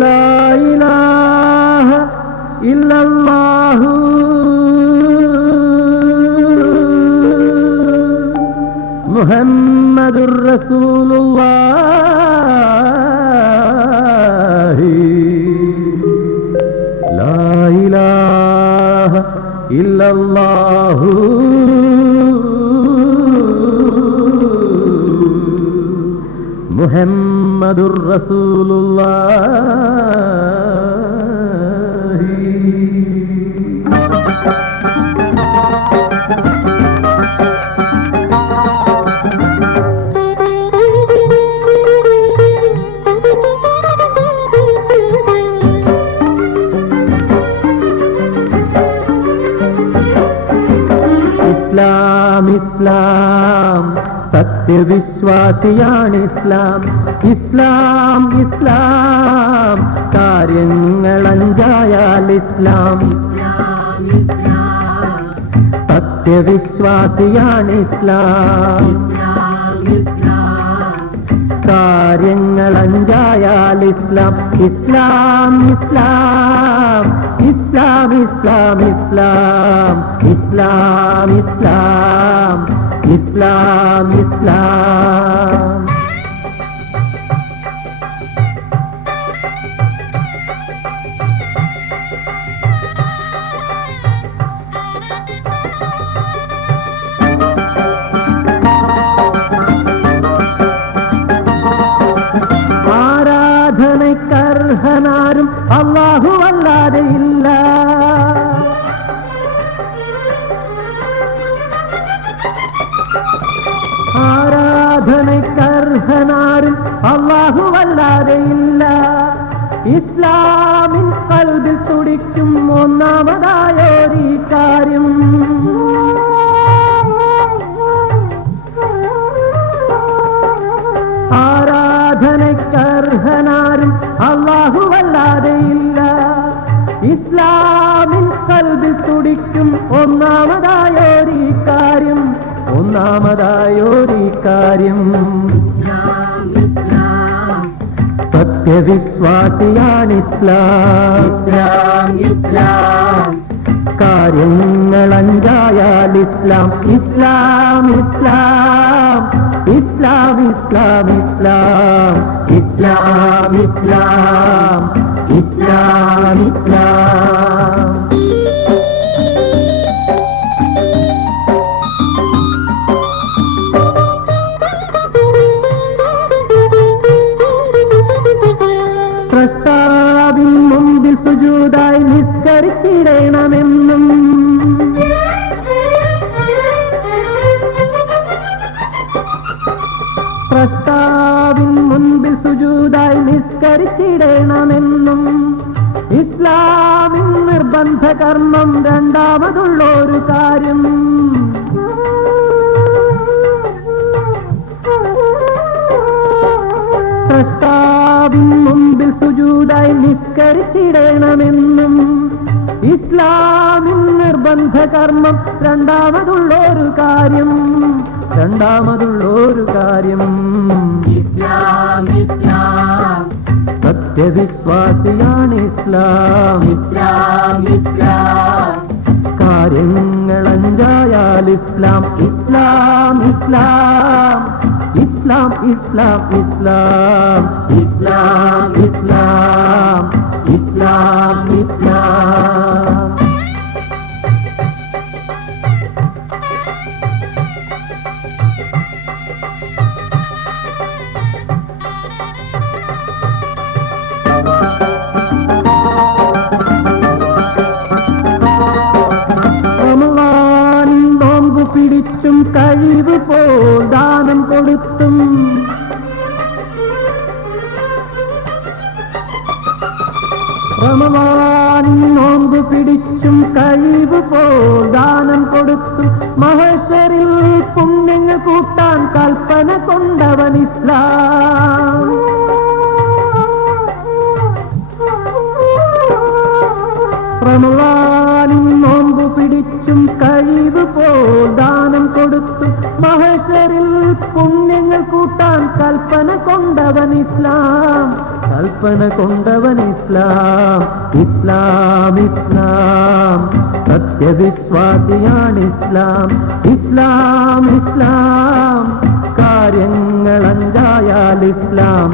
ലാ ഇലാഹ ഇല്ലല്ലാഹു മുഹമ്മദുർ റസൂലുള്ളാഹി ലാ ഇലാഹ ഇല്ലല്ലാഹു മുഹമ്മദുർ റസൂലുള്ളാഹി. ഇസ്ലാം ഇസ്ലാം സത്യവിശ്വാസിയാണ് ഇസ്ലാം. ഇസ്ലാം ഇസ്ലാം കാര്യങ്ങളഞ്ചായാൽ ഇസ്ലാം. സത്യവിശ്വാസിയാണ് ഇസ്ലാം. കാര്യങ്ങളഞ്ചായാൽ ഇസ്ലാം. ഇസ്ലാം ഇസ്ലാം ഇസ്ലാം ഇസ്ലാം ഇസ്ലാം ഇസ്ലാം ഇസ്ലാം ഇസ്ലാം ഇസ്ലാം. ആരാധനയ്ക്കർഹനാരും അല്ലാഹു അല്ലാതെ ഇല്ല. ആരാധനയ്ക്കർഹനാരും അല്ലാഹു അല്ലാതെ ഇല്ല. ഇസ്ലാമിൻ ഖൽബിൽ തുടിക്കും ഒന്നാമതായൊരു കാര്യം. ആരാധനയ്ക്കർഹനാരും അല്ലാഹു അല്ലാതെ ഇല്ല. ഇസ്ലാമിൻ ഖൽബിൽ തുടിക്കും ഒന്നാമതായൊരു കാര്യം. ഒന്നാമതായൊരു കാര്യം സത്യവിശ്വാസിയാണ് ഇസ്ലാം. ഇസ്ലാം ഇസ്ലാം കാര്യങ്ങളഞ്ചായാൽ ഇസ്ലാം. ഇസ്ലാം ഇസ്ലാം ഇസ്ലാം ഇസ്ലാം ഇസ്ലാം ഇസ്ലാം ഇസ്ലാം ഇസ്ലാം ഇസ്ലാം. സ്രഷ്ടാവിൻ മുമ്പിൽ സുജൂദായി നിസ്കരിച്ചിടണമെന്നും സ്രഷ്ടാവിൻ മുൻപിൽ സുജൂദായി നിസ്കരിച്ചിടണമെന്നും ഇസ്ലാമിൻ നിർബന്ധ കർമ്മം രണ്ടാമതുള്ളൊരു കാര്യം. സ്രഷ്ടാവിൻ മുമ്പിൽ സുജൂദായി നിസ്കരിച്ചിടണമെന്നും ഇസ്ലാമിൻ നിർബന്ധ കർമ്മം രണ്ടാമതുള്ളൊരു കാര്യം. രണ്ടാമതുള്ളൊരു കാര്യം ഇസ്ലാം ഇസ്ലാം സത്യവിശ്വാസിയാണ് ഇസ്ലാം. ഇസ്ലാം ഇസ്ലാം കാര്യങ്ങളഞ്ചായാൽ ഇസ്ലാം. ഇസ്ലാം ഇസ്ലാം ഇസ്ലാം ഇസ്ലാം ഇസ്ലാം ഇസ്ലാം ഇസ്ലാം ഇസ്ലാം ഇസ്ലാം. റമളാനിൽ നോമ്പ് പിടിച്ചും കഴിവ് പോൽ ദാനം കൊടുത്തും റമളാനിൽ നോമ്പ് പിടിച്ചും കഴിവ് പോൽ ദാനം കൊടുത്തും മഹശറിൽ പുണ്യങ്ങൾ കൂട്ടാൻ കൽപ്പന കൊണ്ടവൻ ഇസ്ലാം. റമളാനിൽ നോമ്പ് പിടിച്ചും കഴിവ് പോൽ ദാനം കൊടുത്തും മഹശറിൽ പുണ്യങ്ങൾ കൂട്ടാൻ കൂട്ടാൻ കൽപ്പന കൊണ്ടവൻ ഇസ്ലാം, കൽപ്പന കൊണ്ടവൻ ഇസ്ലാം. ഇസ്ലാം ഇസ്ലാം സത്യവിശ്വാസിയാണ് ഇസ്ലാം, ഇസ്ലാം ഇസ്ലാം കാര്യങ്ങൾ അഞ്ചായാൽ ഇസ്ലാം.